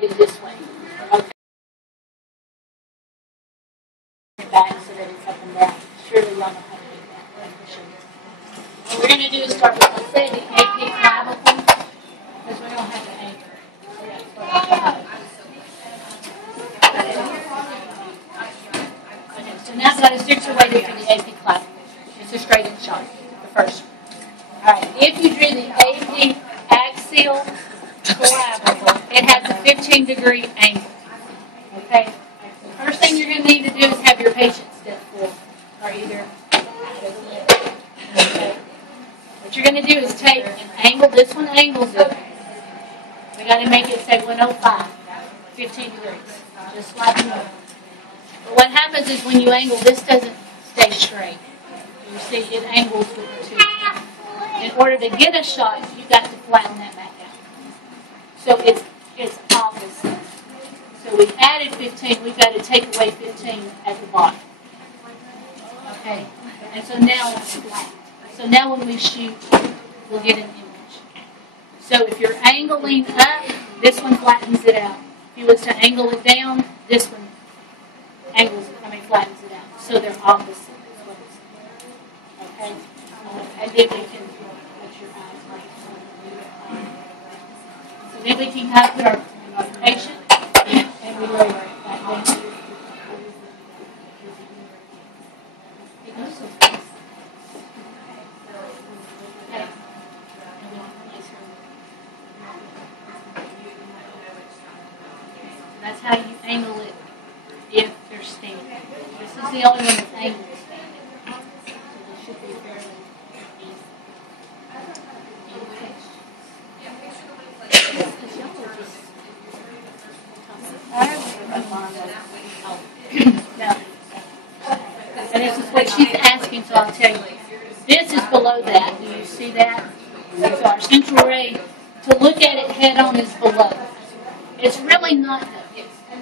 situated this way. Okay. Back so that it's up and down. Surely y'all know how to do that. What we're going to do is start with, let's say, the AP clavicle, because we don't have the anchor. So now I've got it situated for the AP clavicle. It's a straightened shot, the first one. All right. If you drew the AP axial clavicle, it has a 15-degree angle. Okay? The first thing you're going to need to do is have your patient step forward, or either out of the leg. Okay? What you're going to do is take an angle. This one angles it. We got to make it say 105, 15 degrees, just like normal. But what happens is when you angle, this doesn't stay straight. You see, it angles with the two. In order to get a shot, you got to flatten that back out. So it's opposite. So we added 15. We've got to take away 15 at the bottom. Okay. And so now it's flat. So now when we shoot, we'll get an image. So if you're angling up, this one flattens it out. If you was to angle it down, this one flattens it out. So they're opposite. Okay. And then we can put your eyes right. So then we can have put our patient and we lower it back down. It goes so fast. Okay. That's how you angle it if they're standing. This is the only one that's angled standing. So this should be fairly easy. Any questions? And this is what she's asking, so I'll tell you. This is below that. Do you see that? So our central ray, to look at it head on, is below. It's really not.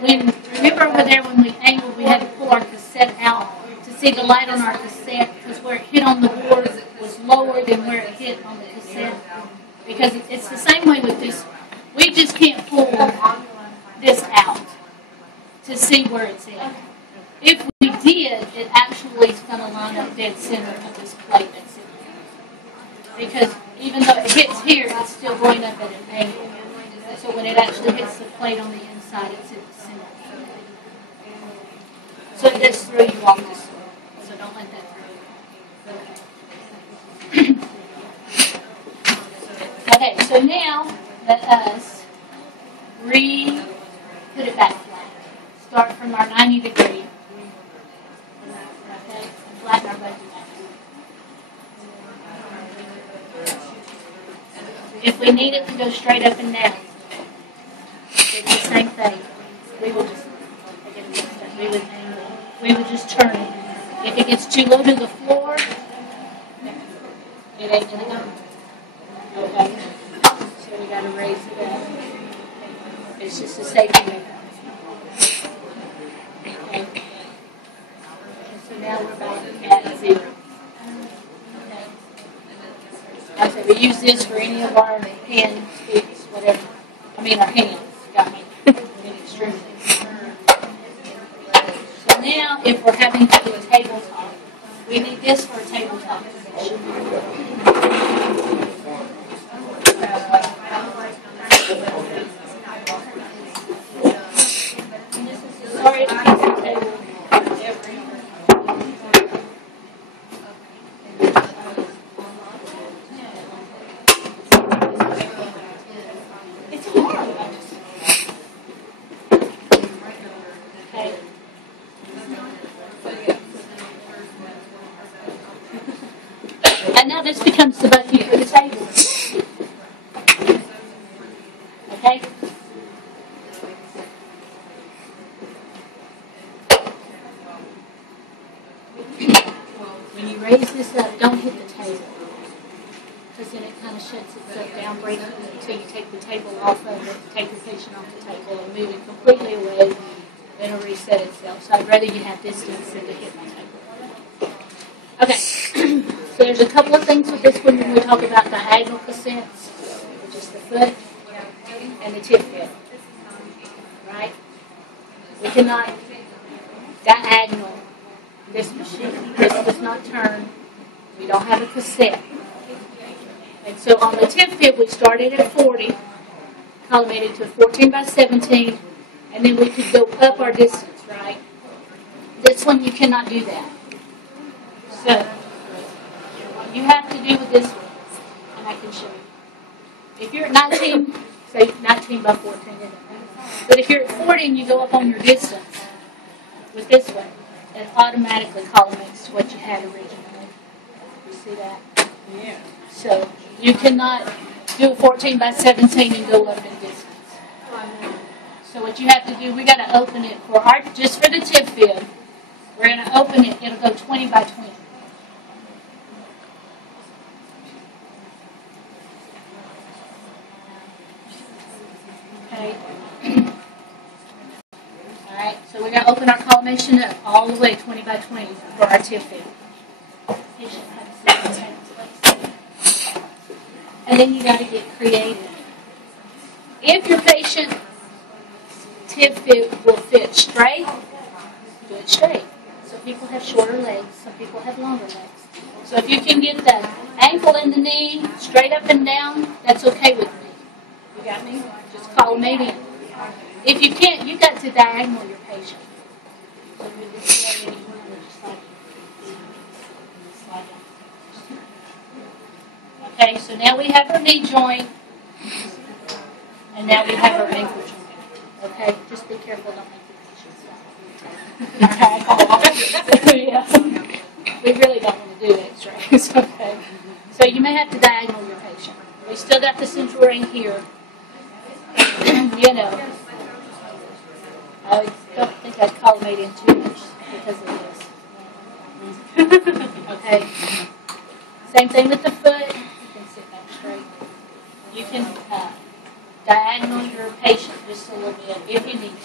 Remember over there when we angled, we had to pull our cassette out to see the light on our cassette, because where it hit on the board was lower than where it hit on the cassette. Because it's the same way with this. We just can't pull this out to see where it's at. If we did, it actually is going to line up dead center of this plate that's in here. Because even though it hits here, it's still going up at an angle. So when it actually hits the plate on the inside, it's at the center. So it just threw you off the sword. So don't let that throw you. Okay, so now let us put it back flat. Start from our 90 degree. Okay, and flatten our budget back. If we need it to go straight up and down, it's the same thing. We will just we would just turn it. If it gets too low to the floor, it ain't gonna go. Okay. So we gotta raise it up. It's just a safety measure. Okay. And so now we're back at 0. Okay. Like I said, we use this for any of our hand sticks, whatever. I mean our hands. Got me. So now, if we're having to do a tabletop, we need this for a tabletop position. Sorry to keep the table. It's hard. Okay. And now this becomes the bucket for the table. Okay? When you raise this up, don't hit the table. Because then it kind of shuts itself down, breaks it until you take the table off of it, take the patient off the table, and move it completely away. Then it'll reset itself. So I'd rather you have distance than to hit my table. Okay. So there's a couple of things with this one when we talk about diagonal cassettes, which is the foot and the tip head. right? We cannot diagonal this machine. This does not turn. We don't have a cassette. And so on the tip fib, we started at 40, collimated to 14 by 17, and then we could go up our distance, right? This one, you cannot do that. So, what you have to do with this one, and I can show you. If you're at 19, say 19 by 14, but if you're at 40 and you go up on your distance with this one, it automatically collimates to what you had originally. You see that? Yeah. So, you cannot do a 14 by 17 and go up in distance. So what you have to do, we got to open it for our, just for the tip fib. We're going to open it. It'll go 20 by 20. Okay. All right. So we're going to open our collimation up all the way 20 by 20 for our tip fib. And then you got to get creative. If your patient tip fib will fit straight, do it straight. Some people have shorter legs, some people have longer legs. So if you can get the ankle and the knee straight up and down, that's okay with me. You got me? Just collimate in. If you can't, you got to diagonal your patient. So you just go in, just like okay, so now we have our knee joint, and now we have our ankle joint. Okay, just be careful, don't make your patients okay. Yeah. We really don't want to do x-rays, okay? So you may have to diagonal your patient. We still got the central ring here. You know, I don't think I'd collimate in too much because of this. Okay. Same thing with the foot. You can sit back straight. You can diagonal your patient just a little bit if you need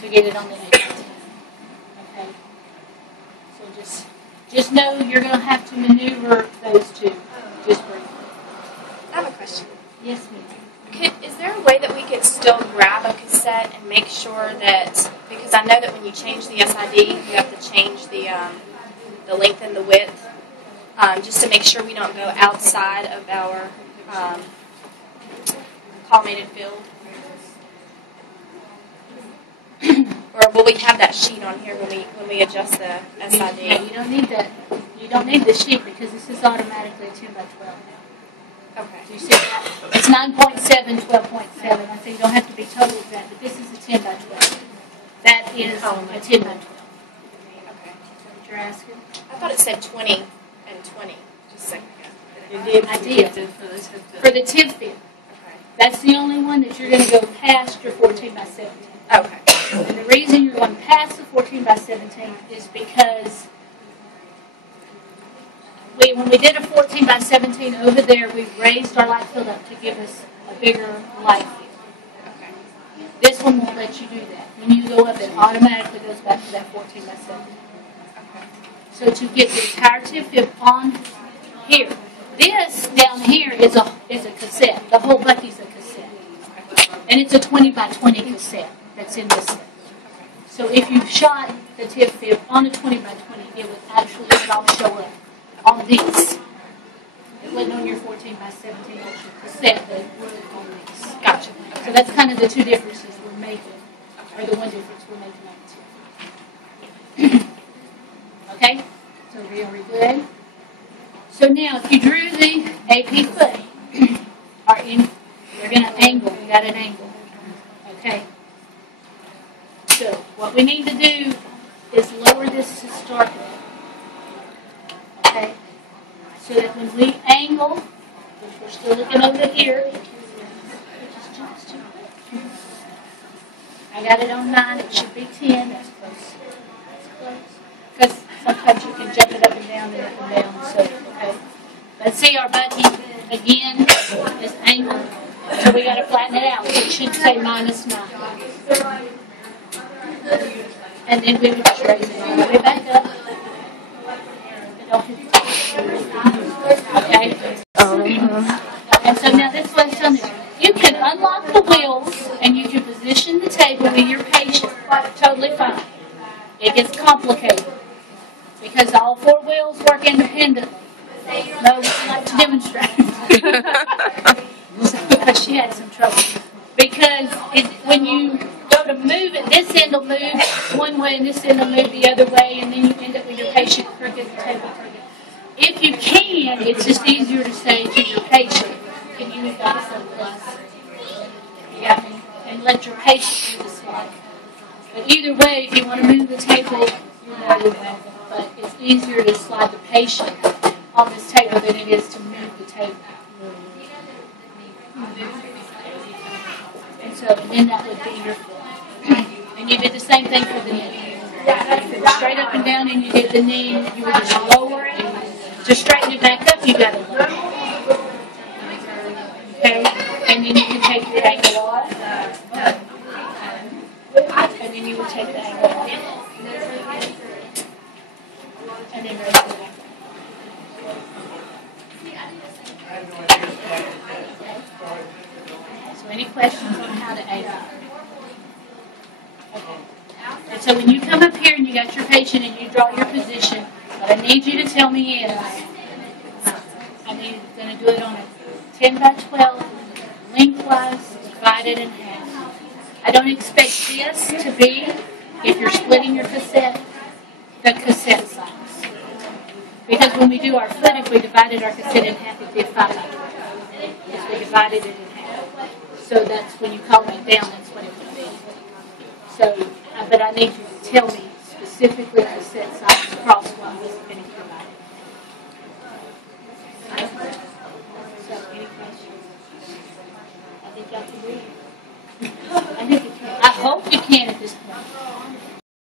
to get it on the neck. Okay. So just know you're going to have to maneuver those two. Just briefly. I have a question. Yes, ma'am. Is there a way that we could still grab a cassette and make sure that, because I know that when you change the SID, you have to change the length and the width, just to make sure we don't go outside of our collimated field? Or will we have that sheet on here when we adjust the SID? Yeah, you don't need that. You don't need the sheet because this is automatically a 10 by 12 now. Okay. Do you see that? It's 9.7, 12.7. I think you don't have to be total exact, but this is a 10 by 12. That is a 10 by 12. Okay. Is that what you're asking? I thought it said 20 and 20 just a second ago. I did. For the tip fib. Okay. That's the only one that you're going to go past your 14 by 17. Okay. And the reason you're going past the 14 by 17 is because when we did a 14 by 17 over there, we raised our light field up to give us a bigger light field. Okay. This one won't let you do that. When you go up, it automatically goes back to that 14 by 17. Okay. So to get the entire tip fib on here, this down here is a cassette. The whole bucky's a cassette. And it's a 20 by 20 cassette that's in this set. So if you shot the tip fib on a 20 by 20, it would all show up on these. It wasn't on your 14 by 17 actual cassette, but it would on these. Gotcha. Okay. So that's kind of the two differences we're making, or the one difference we're making on the tip. Okay? So are we good? So now, if you drew the AP foot, you're going to angle. You got an angle. Okay? So what we need to do is lower this to start with. Okay? So that when we angle, which we're still looking over here, I got it on 9. It should be 10. That's close. That's close. Because sometimes you can jump it up and down and up and down. So, okay. Let's see our bucky again is angled. So we got to flatten it out. It should say -9. And then we would just raise it all the way back up. Okay? And so now this one's done. You can unlock the wheels and you can position the table with your patient, totally fine. It gets complicated because all four wheels work independently. No, would you like to demonstrate? Because she had some trouble. Because when you go to move it, this end will move one way and this end will move the other way, and then you end up with your patient crooked, the table crooked. If you can, it's just easier to say to your patient, can you move that someplace? Yeah, and let your patient do the slide. But either way, if you want to move the table, you're more than welcome. But it's easier to slide the patient on this table than it is to move the table. And so, and then that would be your foot. And you did the same thing for the knee. Straight up and down, and you did the knee. You would just lower it. To straighten it back up, you got to lower it. Okay? And then you can take your ankle off. And then you would take the ankle off. And then raise it back. So any questions on how to aid? Okay. And so when you come up here and you got your patient and you draw your position, what I need you to tell me is, I'm going to do it on a 10 by 12, lengthwise, divided in half. I don't expect this to be, if you're splitting your cassette, the cassette size. Because when we do our foot, if we divided our cassette in half, it'd be a 5 by 12. If we divided it in half. So that's when you column it down, that's what it would be. So, but I need you to tell me specifically cassette size.